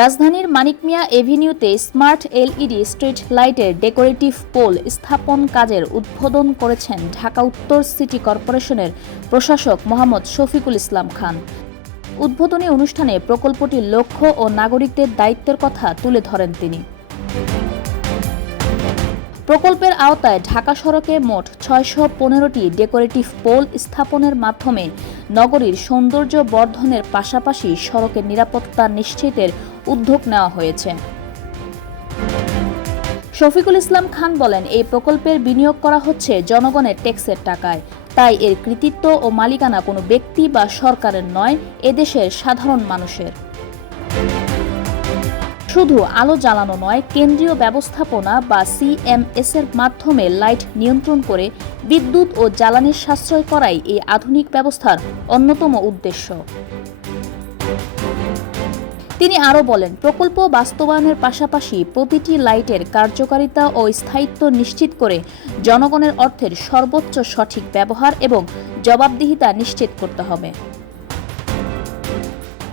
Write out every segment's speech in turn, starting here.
রাজধানীর মানিক মিয়া এভিনিউতে smart LED street লাইটের decorative pole স্থাপন কাজের উদ্বোধন করেছেন ঢাকা উত্তর সিটি কর্পোরেশনের প্রশাসক মোহাম্মদ শফিকুল ইসলাম খান। উদ্বোধনী অনুষ্ঠানে প্রকল্পটির লক্ষ্য ও নাগরিকদের দায়িত্বের কথা তুলে ধরেন তিনি। প্রকল্পের আওতায় ঢাকা সড়কে মোট ৬১৫টি ডেকোরেটিভ পোল স্থাপনের মাধ্যমে নগরীর সৌন্দর্য বর্ধনের পাশাপাশি সড়কের নিরাপত্তা নিশ্চিতের উদ্যোগ নেওয়া হয়েছে। শফিকুল ইসলাম খান বলেন, এই প্রকল্পের বিনিয়োগ করা হচ্ছে জনগণের ট্যাক্সের টাকায়, তাই এর কৃতিত্ব ও মালিকানা কোনো ব্যক্তি বা সরকারের নয়, এদেশের সাধারণ মানুষের। শুধু আলো জ্বালানো নয়, কেন্দ্রীয় ব্যবস্থাপনা বা সিএমএস এর মাধ্যমে লাইট নিয়ন্ত্রণ করে বিদ্যুৎ ও জ্বালানির সাশ্রয় করাই এই আধুনিক ব্যবস্থার অন্যতম উদ্দেশ্য। তিনি আরও বলেন, প্রকল্প বাস্তবায়নের পাশাপাশি প্রতিটি লাইটের কার্যকারিতা ও স্থায়িত্ব নিশ্চিত করে জনগণের অর্থের সর্বোচ্চ সঠিক ব্যবহার এবং জবাবদিহিতা নিশ্চিত করতে হবে।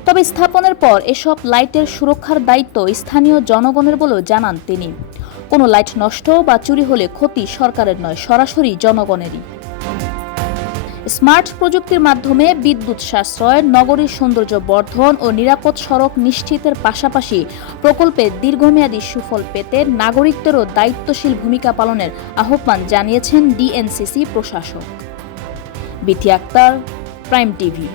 তবে স্থাপনের পর এসব লাইটের সুরক্ষার দায়িত্ব স্থানীয় জনগণের বলেও জানান তিনি। কোনো লাইট নষ্ট বা চুরি হলে ক্ষতি সরকারের নয়, সরাসরি জনগণেরই। স্মার্ট প্রযুক্তির মাধ্যমে বিদ্যুৎ সাশ্রয়, নগরীর সৌন্দর্য বর্ধন ও নিরাপদ সড়ক নিশ্চিতের পাশাপাশি প্রকল্পের দীর্ঘমেয়াদী সুফল পেতে নাগরিকদেরও দায়িত্বশীল ভূমিকা পালনের আহ্বান জানিয়েছেন ডিএনসিসি প্রশাসক। Bithi Akter, prime TV.